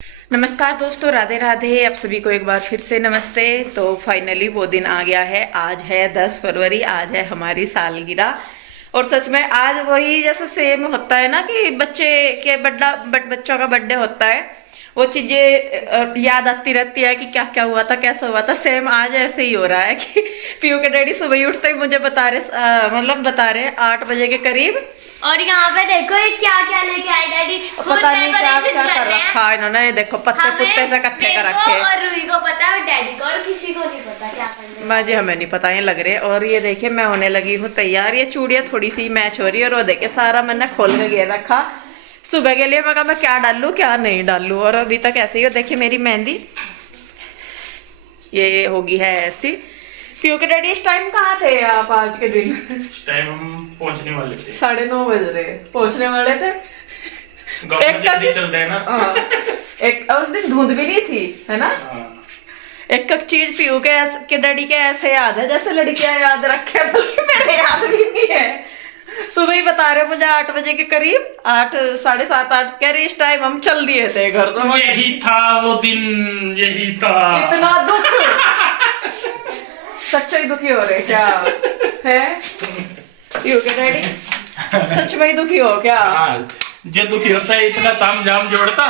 नमस्कार दोस्तों, राधे राधे। आप सभी को एक बार फिर से नमस्ते। तो फाइनली वो दिन आ गया है। आज है 10 फरवरी, आज है हमारी सालगिरह। और सच में आज वही जैसे सेम होता है ना कि बच्चे के बच्चों का बर्थडे होता है, वो चीजें याद आती रहती है कि क्या क्या हुआ था, कैसा हुआ था। सेम आज ऐसे ही हो रहा है कि पीयू के डैडी सुबह ही उठते ही मुझे बता रहे 8 बजे के करीब। और यहाँ पे देखो ये क्या क्या लेके आए डैडी। पता नहीं क्या क्या कर रखा है इन्होंने। ये देखो पत्ते पुत्ते से इकट्ठे कर रखे हैं। और रूही को पता है और डैडी को, और किसी को नहीं पता क्या कर रहे हैं। मैं जी हमें नहीं पता, ये लग रहे। और ये देखिए मैं होने लगी हूँ तैयार। ये चूड़ियाँ थोड़ी सी मैच हो रही है। और वो देखे सारा मैंने खोल के घेर रखा सुबह के लिए। मैं कहा मैं क्या डालूं क्या नहीं डालूं। और अभी तक ऐसे ही हो। देखिए मेरी मेहंदी ये होगी है ऐसी। पीयू के डैडी इस टाइम कहाँ थे आप आज के दिन? इस टाइम हम पहुंचने वाले थे। 9:30 बज रहे पहुंचने वाले थे। एक जल्दी चल रहे ना। हाँ, एक और उस दिन धुंध भी नहीं थी, है ना। एक चीज पीयू के डैडी के ऐसे याद है जैसे लड़कियां याद रखे, बल्कि मेरे याद भी नहीं है। सुबह ही बता रहे मुझे 8 बजे के करीब, 8 साढ़े 7-8 कह रहे इस टाइम हम चल दिए थे घर। तो यही था वो दिन, यही था। इतना दुख सच्चे ही दुखी हो रहे क्या है पीयू के डैडी? सच में ही दुखी हो क्या? जो दुखी होता है इतना ताम झाम जोड़ता।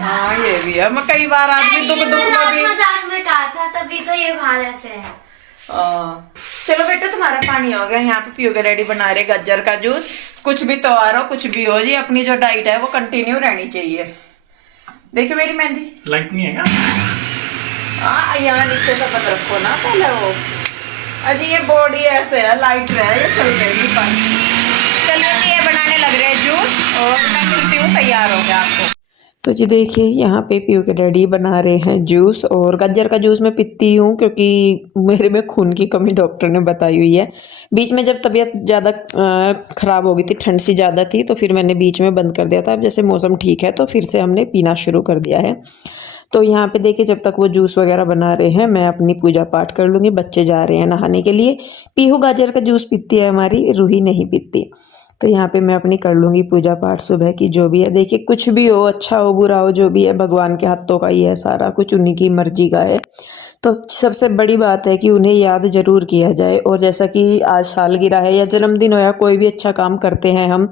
हाँ ये भी है। मैं कई बार आदमी दुख दुख में भी मजाक में कहा था, तभी तो ये भाव ऐसे है। चलो बेटा तुम्हारा पानी हो गया। यहाँ पे पीयू के डैडी बना रहे गाजर का जूस। कुछ भी त्योहार हो कुछ भी हो जी, अपनी जो डाइट है वो कंटिन्यू रहनी चाहिए। देखियो मेरी मेहंदी लाइट नहीं है क्या? हाँ यहाँ नीचे से बंद रखो ना पहले वो। अजी ये बॉडी ऐसे है, लाइट रहे ये चल रही पानी। चलिए जी ये बनाने लग रहे हैं जूस और मैं मिलती हूँ तैयार हो गया आपको। तो जी देखिए यहाँ पे पीयू के डैडी बना रहे हैं जूस। और गाजर का जूस मैं पीती हूँ क्योंकि मेरे में खून की कमी डॉक्टर ने बताई हुई है। बीच में जब तबीयत ज़्यादा ख़राब हो गई थी, ठंड सी ज़्यादा थी, तो फिर मैंने बीच में बंद कर दिया था। अब जैसे मौसम ठीक है तो फिर से हमने पीना शुरू कर दिया है। तो यहाँ पे देखिए जब तक वो जूस वगैरह बना रहे हैं मैं अपनी पूजा पाठ कर लूँगी। बच्चे जा रहे हैं नहाने के लिए। पीहू गाजर का जूस पीती है हमारी, रूही नहीं पीती। तो यहाँ पे मैं अपनी कर लूँगी पूजा पाठ सुबह की जो भी है। देखिए कुछ भी हो, अच्छा हो बुरा हो, जो भी है भगवान के हाथों का ही है, सारा कुछ उन्हीं की मर्जी का है। तो सबसे बड़ी बात है कि उन्हें याद जरूर किया जाए। और जैसा कि आज सालगिरह है या जन्मदिन हो या कोई भी अच्छा काम करते हैं, हम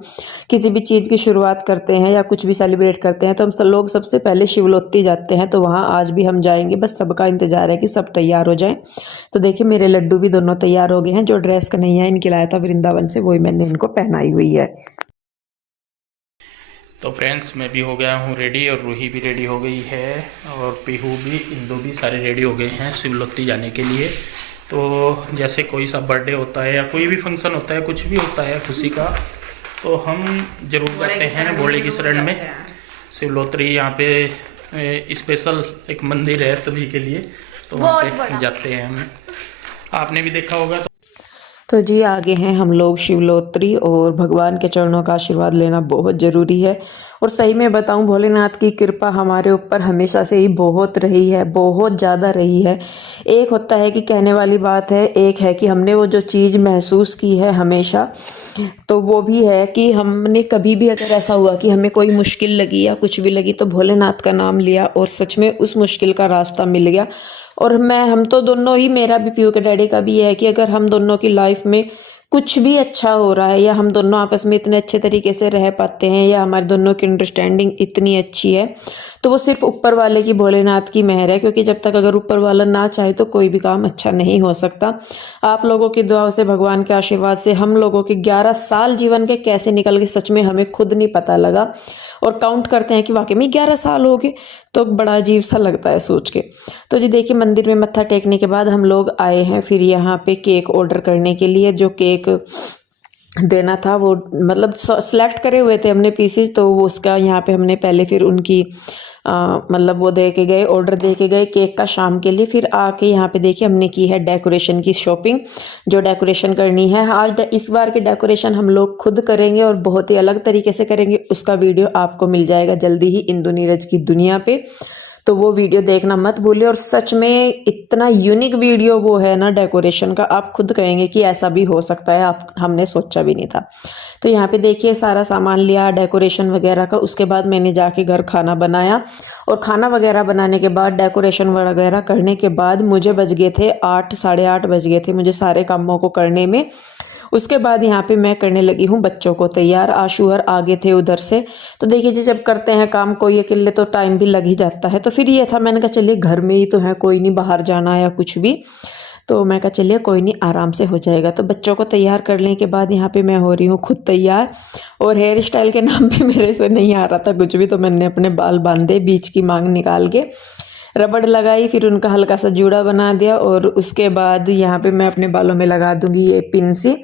किसी भी चीज़ की शुरुआत करते हैं या कुछ भी सेलिब्रेट करते हैं तो हम सब लोग सबसे पहले शिवलोत्ती जाते हैं। तो वहाँ आज भी हम जाएंगे, बस सबका इंतजार है कि सब तैयार हो जाएं। तो देखिए मेरे लड्डू भी दोनों तैयार हो गए हैं। जो ड्रेस कन्हैया इनकी लाया था वृंदावन से वही मैंने इनको पहनाई हुई है। तो फ्रेंड्स मैं भी हो गया हूँ रेडी और रूही भी रेडी हो गई है और पीहू भी, इंदू भी सारे रेडी हो गए हैं शिवलोत्ती जाने के लिए। तो जैसे कोई सा बर्थडे होता है या कोई भी फंक्शन होता है, कुछ भी होता है खुशी का, तो हम जरूर जाते हैं भोले की शरण में। शिवलोत्री यहाँ पे स्पेशल एक मंदिर है सभी के लिए, तो वहाँ पे जाते हैं हम। आपने भी देखा होगा। तो जी आगे हैं हम लोग शिवलोत्री। और भगवान के चरणों का आशीर्वाद लेना बहुत ज़रूरी है। और सही में बताऊं भोलेनाथ की कृपा हमारे ऊपर हमेशा से ही बहुत रही है, बहुत ज़्यादा रही है। एक होता है कि कहने वाली बात है, एक है कि हमने वो जो चीज़ महसूस की है हमेशा। तो वो भी है कि हमने कभी भी अगर ऐसा हुआ कि हमें कोई मुश्किल लगी या कुछ भी लगी तो भोलेनाथ का नाम लिया और सच में उस मुश्किल का रास्ता मिल गया। और हम तो दोनों ही, मेरा भी पीयू के डैडी का भी है कि अगर हम दोनों की लाइफ में कुछ भी अच्छा हो रहा है या हम दोनों आपस में इतने अच्छे तरीके से रह पाते हैं या हमारे दोनों की अंडरस्टैंडिंग इतनी अच्छी है तो वो सिर्फ ऊपर वाले की, भोलेनाथ की मेहर है। क्योंकि जब तक अगर ऊपर वाला ना चाहे तो कोई भी काम अच्छा नहीं हो सकता। आप लोगों की दुआओं से, भगवान के आशीर्वाद से हम लोगों के 11 साल जीवन के कैसे निकल गए सच में हमें खुद नहीं पता लगा। और काउंट करते हैं कि वाकई में 11 साल हो गए तो बड़ा अजीब सा लगता है सोच के। तो जी देखिए मंदिर में मत्था टेकने के बाद हम लोग आए हैं फिर यहाँ पे केक ऑर्डर करने के लिए। जो केक देना था वो मतलब सेलेक्ट करे हुए थे हमने पीसेस, तो वो उसका यहाँ पे हमने पहले फिर उनकी मतलब वो दे के गए, ऑर्डर दे के गए केक का शाम के लिए। फिर आके यहाँ पे देखिए हमने की है डेकोरेशन की शॉपिंग। जो डेकोरेशन करनी है आज, इस बार की डेकोरेशन हम लोग खुद करेंगे और बहुत ही अलग तरीके से करेंगे। उसका वीडियो आपको मिल जाएगा जल्दी ही इंदु नीरज की दुनिया पे। तो वो वीडियो देखना मत भूलिए। और सच में इतना यूनिक वीडियो वो है ना डेकोरेशन का, आप खुद कहेंगे कि ऐसा भी हो सकता है, आप हमने सोचा भी नहीं था। तो यहाँ पे देखिए सारा सामान लिया डेकोरेशन वगैरह का। उसके बाद मैंने जाके घर खाना बनाया, और खाना वगैरह बनाने के बाद डेकोरेशन वगैरह करने के बाद मुझे बज गए थे 8, साढ़े 8 बज गए थे मुझे सारे कामों को करने में। उसके बाद यहाँ पे मैं करने लगी हूँ बच्चों को तैयार। आशूहर आगे थे उधर से। तो देखिए जी, जब करते हैं काम कोई अकेले तो टाइम भी लग ही जाता है। तो फिर ये था, मैंने कहा चलिए घर में ही तो है, कोई नहीं बाहर जाना या कुछ भी। तो मैं कहा चलिए कोई नहीं, आराम से हो जाएगा। तो बच्चों को तैयार करने के बाद यहाँ पे मैं हो रही हूँ खुद तैयार। और हेयर स्टाइल के नाम पे मेरे से नहीं आ रहा था कुछ भी, तो मैंने अपने बाल बांधे, बीच की मांग निकाल के रबड़ लगाई, फिर उनका हल्का सा जूड़ा बना दिया। और उसके बाद यहाँ पे मैं अपने बालों में लगा दूंगी ये पिन सी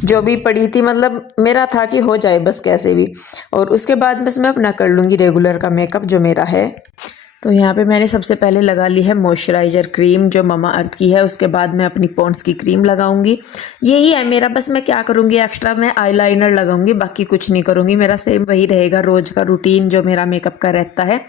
जो भी पड़ी थी, मतलब मेरा था कि हो जाए बस कैसे भी। और उसके बाद बस मैं अपना कर लूँगी रेगुलर का मेकअप जो मेरा है। तो यहाँ पे मैंने सबसे पहले लगा ली है मॉइस्चराइज़र क्रीम जो ममा अर्थ की है। उसके बाद मैं अपनी पॉन्ड्स की क्रीम लगाऊंगी। यही है मेरा, बस मैं क्या करूँगी एक्स्ट्रा, मैं आईलाइनर लगाऊंगी, बाकी कुछ नहीं करूँगी। मेरा सेम वही रहेगा रोज़ का रूटीन जो मेरा मेकअप का रहता है।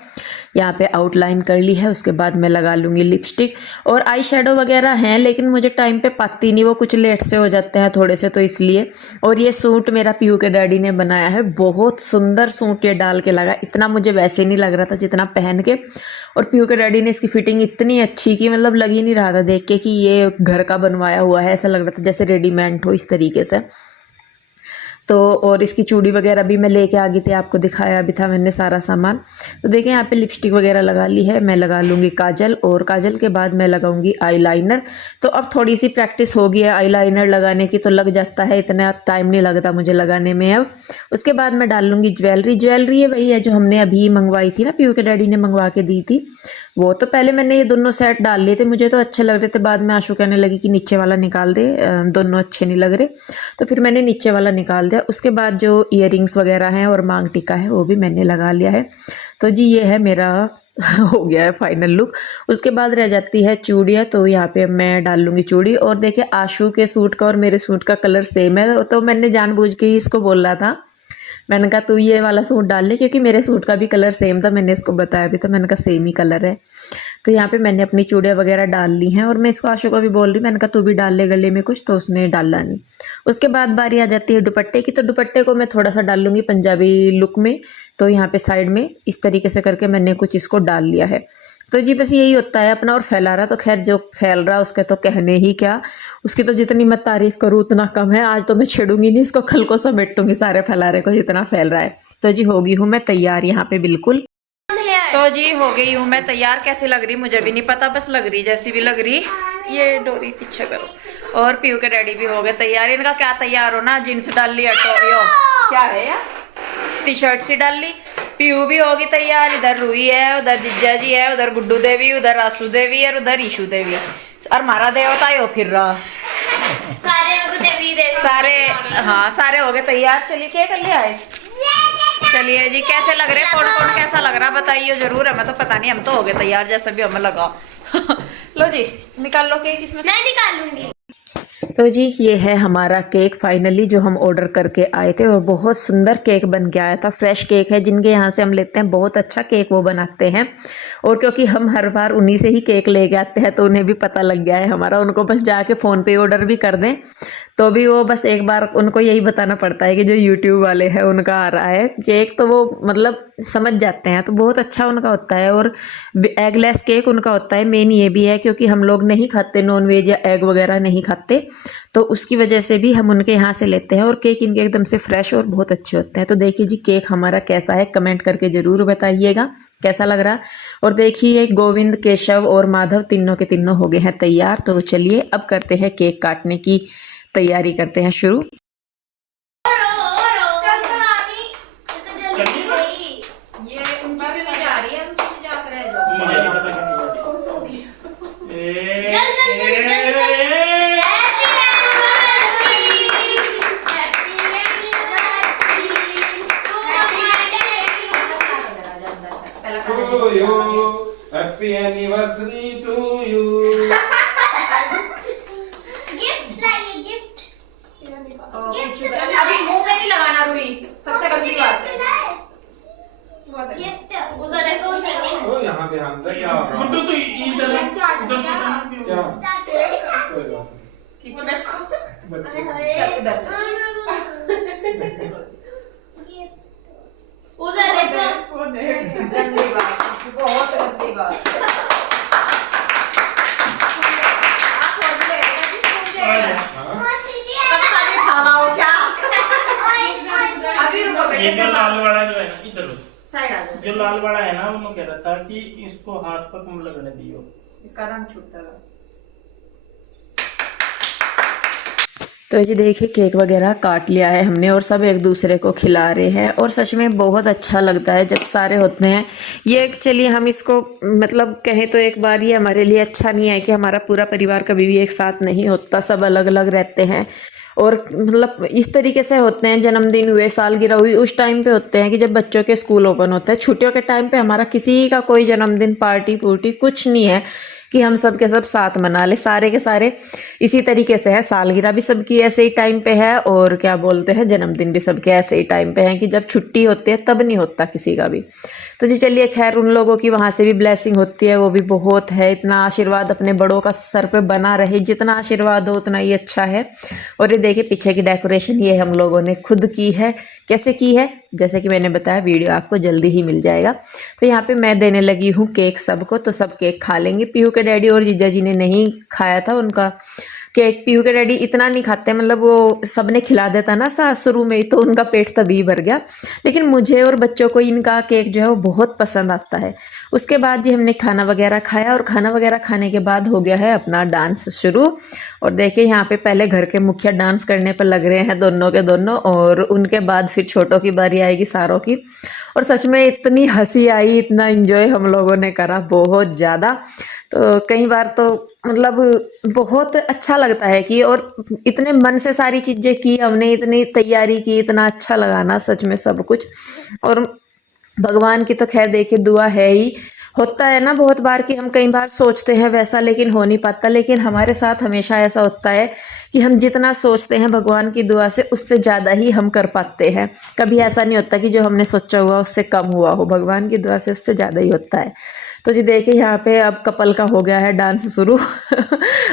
यहाँ पे आउटलाइन कर ली है, उसके बाद मैं लगा लूँगी लिपस्टिक और आई शेडो वगैरह हैं, लेकिन मुझे टाइम पे पाती नहीं, वो कुछ लेट से हो जाते हैं थोड़े से, तो इसलिए। और ये सूट मेरा पीयू के डैडी ने बनाया है, बहुत सुंदर सूट ये डाल के लगा। इतना मुझे वैसे नहीं लग रहा था जितना पहन के। और पीयू के डैडी ने इसकी फिटिंग इतनी अच्छी की, मतलब लग ही नहीं रहा था देख के कि ये घर का बनवाया हुआ है, ऐसा लग रहा था जैसे रेडीमेड हो, इस तरीके से। तो और इसकी चूड़ी वगैरह भी मैं लेके आ गई थी, आपको दिखाया भी था मैंने सारा सामान। तो देखिए यहाँ पे लिपस्टिक वगैरह लगा ली है। मैं लगा लूँगी काजल, और काजल के बाद मैं लगाऊंगी आईलाइनर। तो अब थोड़ी सी प्रैक्टिस हो गई है आईलाइनर लगाने की, तो लग जाता है, इतना टाइम नहीं लगता मुझे लगाने में अब। उसके बाद मैं डाल लूँगी ज्वेलरी ये वही है जो हमने अभी मंगवाई थी ना, पीयू के डैडी ने मंगवा के दी थी वो। तो पहले मैंने ये दोनों सेट डाल लिए थे, मुझे तो अच्छे लग रहे थे। बाद में आशू कहने लगी कि नीचे वाला निकाल दे, दोनों अच्छे नहीं लग रहे, तो फिर मैंने नीचे वाला निकाल दिया। उसके बाद जो ईयरिंग्स वगैरह हैं और मांग टीका है वो भी मैंने लगा लिया है। तो जी ये है मेरा हो गया है फाइनल लुक। उसके बाद रह जाती है चूड़ियाँ, तो यहाँ पे मैं डाल लूँगी चूड़ी। और देखिए आशू के सूट का और मेरे सूट का कलर सेम है, तो मैंने जानबूझ के ही इसको बोला था, मैंने कहा तू ये वाला सूट डाल ले, क्योंकि मेरे सूट का भी कलर सेम था, मैंने इसको बताया भी था, मैंने कहा सेम ही कलर है। तो यहाँ पे मैंने अपनी चूड़ियाँ वगैरह डाल ली हैं, और मैं इसको आशु को भी बोल रही, मैंने कहा तू भी डाल ले गले में कुछ, तो उसने डाला नहीं। उसके बाद बारी आ जाती है दुपट्टे की। तो दुपट्टे को मैं थोड़ा सा डाल लूँगी पंजाबी लुक में। तो यहाँ पे साइड में इस तरीके से करके मैंने कुछ इसको डाल लिया है। तो जी बस यही होता है अपना। और फैला रहा तो खैर जो फैल रहा उसके तो कहने ही क्या, उसकी तो जितनी मैं तारीफ करूँ उतना कम है। आज तो मैं छेड़ूंगी नहीं इसको, कल को समेटूंगी सारे फैलारे को जितना फैल रहा है। तो जी होगी हूँ मैं तैयार यहाँ पे बिल्कुल। तो जी हो गई हूँ मैं तैयार। कैसी लग रही मुझे भी नहीं पता, बस लग रही जैसी भी लग रही। ये डोरी पीछे करो। और पीयू के डैडी भी हो गए तैयार। इनका क्या तैयार हो ना, जीन्स डाल ली, टोरियो क्या है यार, टी शर्ट सी डाल ली। पीयू भी होगी तैयार। इधर रूही है, उधर जिज्जा जी है, उधर गुड्डू देवी, उधर आसू देवी है, उधर ईशू देवी। और हमारा देवता यो फिर रहा, सारे हाँ सारे हो गए तैयार। चलिए क्या कर लिया है। चलिए जी कैसे लग रहे, कौन कौन कैसा लग रहा बताइए जरूर। हमें तो पता नहीं, हम तो हो गए तैयार जैसे भी हमें लगा। लो जी निकाल लो केक इसमें। मैं निकालूंगी। तो जी ये है हमारा केक फाइनली जो हम ऑर्डर करके आए थे, और बहुत सुंदर केक बन के आया था। फ्रेश केक है, जिनके यहाँ से हम लेते हैं बहुत अच्छा केक वो बनाते हैं। और क्योंकि हम हर बार उन्हीं से ही केक लेके आते हैं, तो उन्हें भी पता लग गया है हमारा। उनको बस जाके फ़ोन पे ऑर्डर भी कर दें तो भी वो बस एक बार उनको यही बताना पड़ता है कि जो यूट्यूब वाले हैं उनका आ रहा है केक, तो वो मतलब समझ जाते हैं। तो बहुत अच्छा उनका होता है, और एगलेस केक उनका होता है। मेन ये भी है क्योंकि हम लोग नहीं खाते नॉन वेज या एग वगैरह नहीं खाते, तो उसकी वजह से भी हम उनके यहाँ से लेते हैं। और केक इनके एकदम से फ्रेश और बहुत अच्छे होते हैं। तो देखिए जी केक हमारा कैसा है, कमेंट करके ज़रूर बताइएगा कैसा लग रहा। और देखिए गोविंद, केशव और माधव तीनों के तीनों हो गए हैं तैयार। तो चलिए अब करते हैं केक काटने की तैयारी, करते हैं शुरू। Happy anniversary to you. Gift लाइए, गिफ्ट। अभी मुंह पे नहीं लगाना रूही, सबसे गंदी बात है। गिफ्ट उधर देखो। यहाँ ध्यान से क्या हो रहा है। गुड्डू तो इधर कोई बात उधर देखो गंदी बात, बहुत गंदी बात। ये जो लाल वाला जो है ना, इधर साइड आ जाओ। जो लाल वाला है ना, वो कह रहा था कि इसको हाथ पर कम लगने दियो, इसका रंग छूटता है। तो ये देखिए केक वगैरह काट लिया है हमने और सब एक दूसरे को खिला रहे हैं और सच में बहुत अच्छा लगता है जब सारे होते हैं। ये चलिए हम इसको मतलब कहें तो एक बार ये हमारे लिए अच्छा नहीं है कि हमारा पूरा परिवार कभी भी एक साथ नहीं होता, सब अलग अलग रहते हैं। और मतलब इस तरीके से होते हैं, जन्मदिन हुए, सालगिरह हुई, उस टाइम पे होते हैं कि जब बच्चों के स्कूल ओपन होते हैं। छुट्टियों के टाइम पे हमारा किसी का कोई जन्मदिन पार्टी पुर्टी कुछ नहीं है कि हम सब के सब साथ मना ले, सारे के सारे इसी तरीके से है। सालगिरह भी सबकी ऐसे ही टाइम पे है और क्या बोलते हैं जन्मदिन भी सबके ऐसे ही टाइम पे है कि जब छुट्टी होती है तब नहीं होता किसी का भी। तो जी चलिए खैर उन लोगों की वहाँ से भी ब्लेसिंग होती है, वो भी बहुत है। इतना आशीर्वाद अपने बड़ों का सर पे बना रहे, जितना आशीर्वाद हो उतना ही अच्छा है। और ये देखिए पीछे की डेकोरेशन ये हम लोगों ने खुद की है। कैसे की है जैसे कि मैंने बताया, वीडियो आपको जल्दी ही मिल जाएगा। तो यहाँ पे मैं देने लगी हूँ केक सबको, तो सब केक खा लेंगे। पीहू के डैडी और जीजा जी ने नहीं खाया था उनका केक। पीहू के डैडी इतना नहीं खाते, मतलब वो सबने खिला देता ना शुरू में ही, तो उनका पेट तभी भर गया। लेकिन मुझे और बच्चों को इनका केक जो है वो बहुत पसंद आता है। उसके बाद जी हमने खाना वगैरह खाया और खाना वगैरह खाने के बाद हो गया है अपना डांस शुरू। और देखिए यहाँ पे पहले घर के मुखिया डांस करने पर लग रहे हैं दोनों के दोनों, और उनके बाद फिर छोटों की बारी आएगी, सारों की। और सच में इतनी हंसी आई, इतना एंजॉय हम लोगों ने करा, बहुत ज़्यादा। तो कई बार तो मतलब बहुत अच्छा लगता है कि, और इतने मन से सारी चीज़ें की हमने, इतनी तैयारी की, इतना अच्छा लगाना सच में सब कुछ। और भगवान की तो खैर देखिए दुआ है ही, होता है ना बहुत बार कि हम कई बार सोचते हैं वैसा लेकिन हो नहीं पाता। लेकिन हमारे साथ हमेशा ऐसा होता है कि हम जितना सोचते हैं भगवान की दुआ से उससे ज़्यादा ही हम कर पाते हैं। कभी ऐसा नहीं होता कि जो हमने सोचा हुआ उससे कम हुआ हो, भगवान की दुआ से उससे ज़्यादा ही होता है। तो जी देखिए यहाँ पे अब कपल का हो गया है डांस शुरू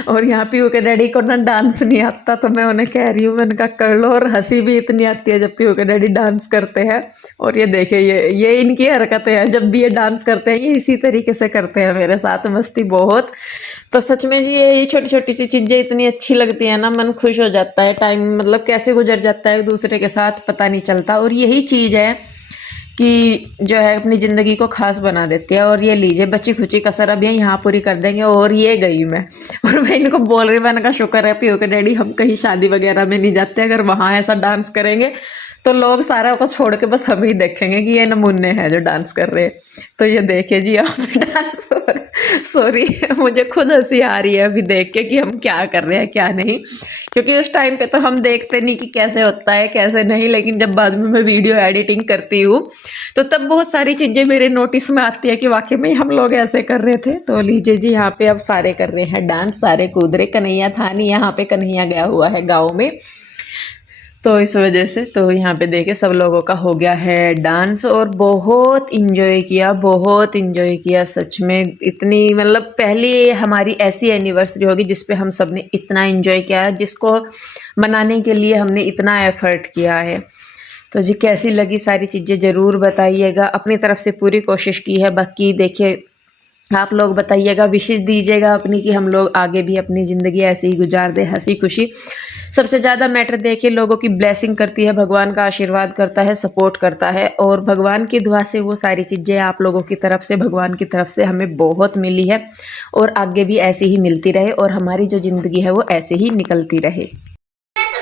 और यहाँ पीहू के डैडी को ना डांस नहीं आता, तो मैं उन्हें कह रही हूँ, मैंने कहा कर लो। और हंसी भी इतनी आती है जब पीहू के डैडी डांस करते हैं। और ये देखिए ये इनकी हरकतें हैं, जब भी ये डांस करते हैं ये इसी तरीके से करते हैं मेरे साथ, मस्ती बहुत। तो सच में जी ये छोटी छोटी सी चीज़ें इतनी अच्छी लगती है ना, मन खुश हो जाता है। टाइम मतलब कैसे गुजर जाता है एक दूसरे के साथ पता नहीं चलता। और यही चीज़ है कि जो है अपनी ज़िंदगी को खास बना देती है। और ये लीजिए बची खुची कसर अब ये यहाँ पूरी कर देंगे। और ये गई मैं, और मैं इनको बोल रही, मैंने कहा शुक्र है पीहू के डैडी हम कहीं शादी वगैरह में नहीं जाते, अगर वहाँ ऐसा डांस करेंगे तो लोग सारा को छोड़ के बस हम ही देखेंगे कि ये नमूने हैं जो डांस कर रहे हैं। तो ये देखिए जी यहाँ पे डांस हो रहा है। सॉरी मुझे खुद हंसी आ रही है अभी देख के कि हम क्या कर रहे हैं क्या नहीं, क्योंकि उस टाइम पे तो हम देखते नहीं कि कैसे होता है कैसे नहीं। लेकिन जब बाद में मैं वीडियो एडिटिंग करती हूँ तो तब बहुत सारी चीज़ें मेरे नोटिस में आती है कि वाकई में हम लोग ऐसे कर रहे थे। तो लीजिए जी यहाँ पे अब सारे कर रहे हैं डांस, सारे कूद रहे। कन्हैया था नहीं यहाँ पे, कन्हैया गया हुआ है गाँव में, तो इस वजह से। तो यहाँ पे देखे सब लोगों का हो गया है डांस और बहुत इंजॉय किया, बहुत इंजॉय किया सच में। इतनी मतलब पहली हमारी ऐसी एनिवर्सरी होगी जिस पे हम सब ने इतना इंजॉय किया है, जिसको मनाने के लिए हमने इतना एफर्ट किया है। तो जी कैसी लगी सारी चीज़ें ज़रूर बताइएगा, अपनी तरफ से पूरी कोशिश की है। बाकी देखिए आप लोग बताइएगा, विशेष दीजिएगा अपनी कि हम लोग आगे भी अपनी ज़िंदगी ऐसे ही गुजार दे, हंसी खुशी। सबसे ज़्यादा मैटर देखिए लोगों की ब्लेसिंग करती है, भगवान का आशीर्वाद करता है, सपोर्ट करता है। और भगवान की दुआ से वो सारी चीज़ें आप लोगों की तरफ से, भगवान की तरफ से हमें बहुत मिली है और आगे भी ऐसे ही मिलती रहे और हमारी जो ज़िंदगी है वो ऐसे ही निकलती रहे।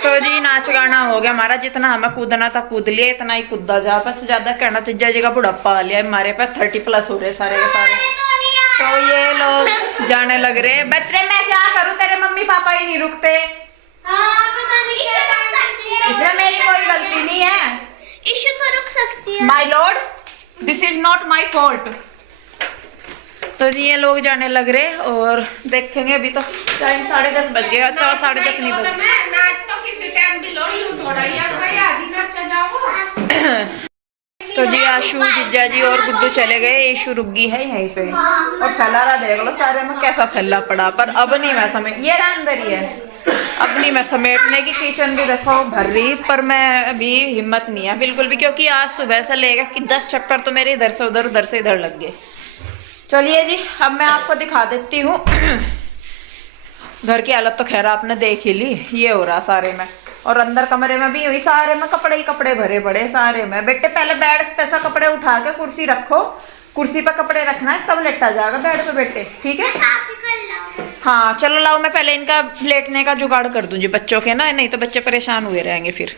तो जी नाच गाना हो गया हमारा, जितना हमें कूदना था कूद लिया, इतना ही कूदा जा, बस ज़्यादा कहना चाहिए जी का बुढ़ापा आ लिया हमारे पास, 30+ हो रहे सारे के सारे। तो ये लोग जाने लग रहे बच्चे, मैं क्या करूं तेरे मम्मी पापा ही नहीं रुकते। इसमें मेरी कोई गलती नहीं है। इशू तो रुक सकती है। My Lord this is not my fault. तो जी ये लोग जाने लग रहे और देखेंगे, अभी तो टाइम 10:30 बज गए। अच्छा 10:30 नहीं बजे। तो जी आशु जिज्जा जी और गुड्डू चले गए, ईशु रुक गई है यहीं पे। और फैला रहा देख लो सारे में कैसा फैला पड़ा, पर अब नहीं मैं समेट, ये रहा अंदर ही है, अब नहीं मैं समेटने की। किचन भी देखो भर रही, पर मैं अभी हिम्मत नहीं है बिल्कुल भी, क्योंकि आज सुबह से लेगा कि 10 चक्कर तो मेरे इधर से उधर से इधर लग गए। चलिए जी अब मैं आपको दिखा देती हूँ। घर की हालत तो खैर आपने देख ही ली, ये हो रहा सारे में। और अंदर कमरे में भी हुई, सारे में कपड़े ही कपड़े भरे पड़े सारे में। बेटे पहले बेड पे से कपड़े उठा के कुर्सी रखो, कुर्सी पे कपड़े रखना है तब लेटा जाएगा बेड पे बेटे, ठीक है। हाँ चलो लाओ, मैं पहले इनका लेटने का जुगाड़ कर दूं जी बच्चों के ना, नहीं तो बच्चे परेशान हुए रहेंगे फिर।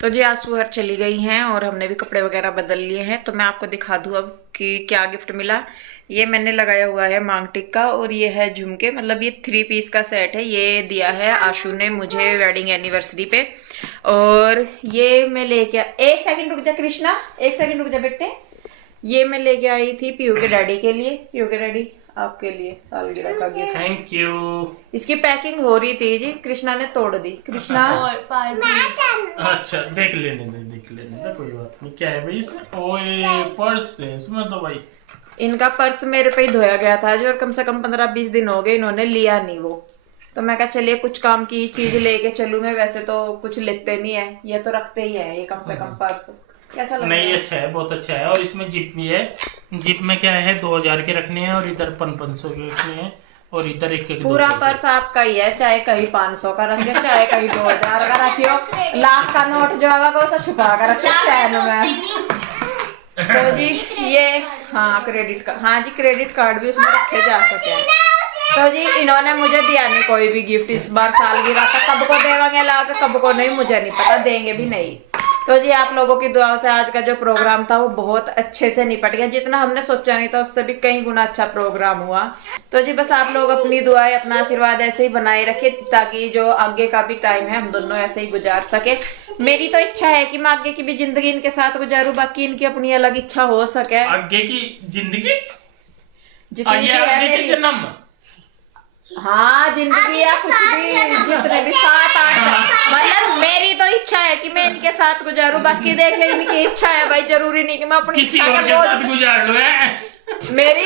तो जी आंसू हर चली गई हैं और हमने भी कपड़े वगैरह बदल लिए हैं। तो मैं आपको दिखा दूं अब कि क्या गिफ्ट मिला। ये मैंने लगाया हुआ है मांग टिक्का और ये है झुमके, मतलब ये 3 पीस का सेट है। ये दिया है आशु ने मुझे वेडिंग एनिवर्सरी पे। और ये मैं लेके, एक सेकंड रुक जा कृष्णा, एक सेकंड रुक जा बेटे। ये मैं लेके आई थी पीयू के डैडी के लिए। पीयू के डैडी आपके लिए सालगिरह का गिफ्ट। Thank you. इसकी पैकिंग हो रही थी जी, कृष्णा ने तोड़ दी। कृष्णा अच्छा देख लेने दे कोई बात नहीं। क्या है भाई इसमें? ओए पर्स है इसमें तो भाई। इनका पर्स मेरे पे ही धोया गया था जो, और कम से कम 15-20 दिन हो गए इन्होंने लिया नहीं वो। तो मैं कहा चलिए कुछ काम की चीज लेके चलूं मैं, वैसे तो कुछ लेते नहीं है, ये तो रखते ही है ये कम से कम पर्स। कैसा लग नहीं अच्छा है, बहुत अच्छा है। और इसमें जिप भी है। जिप में क्या है 2000 के रखने हैं और इधर 500 के रखने हैं और इधर एक पूरा पर्स आपका ही है, चाहे कहीं 500 का रखियो चाहे कहीं 2000 का रखियो, लाख का नोट जो है वो छुपा कर रखियो चैन में। तो जी ये हाँ क्रेडिट कार्ड, हाँ जी क्रेडिट कार्ड भी उसमें रखे जा सके। तो जी इन्होंने मुझे दिया नहीं कोई भी गिफ्ट इस बार सालगिरह तक, कब को देवांगे ला के कब को नहीं मुझे नहीं पता, देंगे भी नहीं। तो जी आप लोगों की दुआओं से आज का जो प्रोग्राम था वो बहुत अच्छे से निपट गया, जितना हमने सोचा नहीं था उससे भी कई गुना अच्छा प्रोग्राम हुआ। तो जी बस आप लोग अपनी दुआएं अपना आशीर्वाद ऐसे ही बनाए रखें ताकि जो आगे का भी टाइम है हम दोनों ऐसे ही गुजार सके। मेरी तो इच्छा है कि मैं आगे की भी जिंदगी इनके साथ गुजारूं, बाकी इनकी अपनी अलग इच्छा हो सके। आगे की जिंदगी जितनी भी है मेरी, जन्म, हाँ जिंदगी या कुछ भी जितने भी 7-8 मतलब मेरी तो इच्छा है कि मैं इनके साथ गुजारूं, बाकी देख ले इनकी इच्छा है भाई, जरूरी नहीं कि मैं अपनी किसी इच्छा और के साथ गुजार लो है। मेरी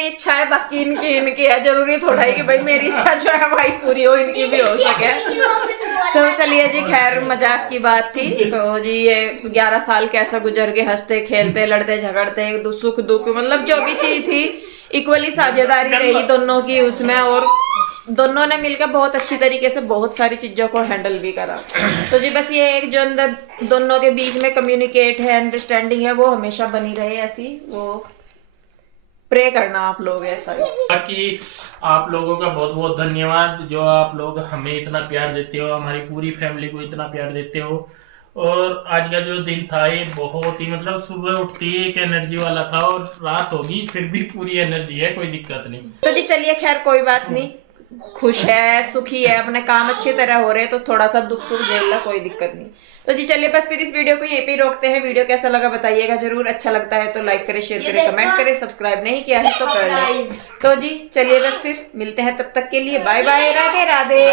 इच्छा है बाकी इनकी है, जरूरी थोड़ा है कि भाई मेरी इच्छा जो है भाई पूरी हो, इनकी भी हो सके। तो चलिए जी खैर मजाक की बात थी। तो जी ये 11 साल कैसा गुजर के, हंसते खेलते लड़ते झगड़ते सुख दुख मतलब जो भी चीज थी इक्वली साझेदारी रही दोनों की उसमें, और दोनों ने मिलकर बहुत अच्छी तरीके से बहुत सारी चीजों को हैंडल भी करा। तो जी बस ये एक जो अंदर दोनों के बीच में कम्युनिकेट है, अंडरस्टैंडिंग है, वो हमेशा बनी रहे ऐसी, वो प्रे करना आप लोग ऐसा ही। बाकी आप लोगों का बहुत बहुत धन्यवाद जो आप लोग हमें इतना प्यार देते हो, हमारी पूरी फैमिली को इतना प्यार देते हो। और आज का जो दिन था ये बहुत ही मतलब सुबह उठती ही एक एनर्जी वाला था और रात होगी फिर भी पूरी एनर्जी है, कोई दिक्कत नहीं। तो जी चलिए खैर कोई बात नहीं, खुश है सुखी है, अपने काम अच्छी तरह हो रहे, तो थोड़ा सा दुख सुख झेल ला, कोई दिक्कत नहीं। तो जी चलिए बस फिर इस वीडियो को यहीं पे रोकते हैं। वीडियो कैसा लगा बताइएगा जरूर, अच्छा लगता है तो लाइक करें, शेयर करें, कमेंट करें, सब्सक्राइब नहीं किया है तो कर लें। तो जी चलिए बस फिर मिलते हैं, तब तक के लिए बाय बाय, राधे राधे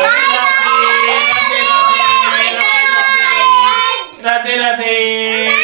राधे राधे।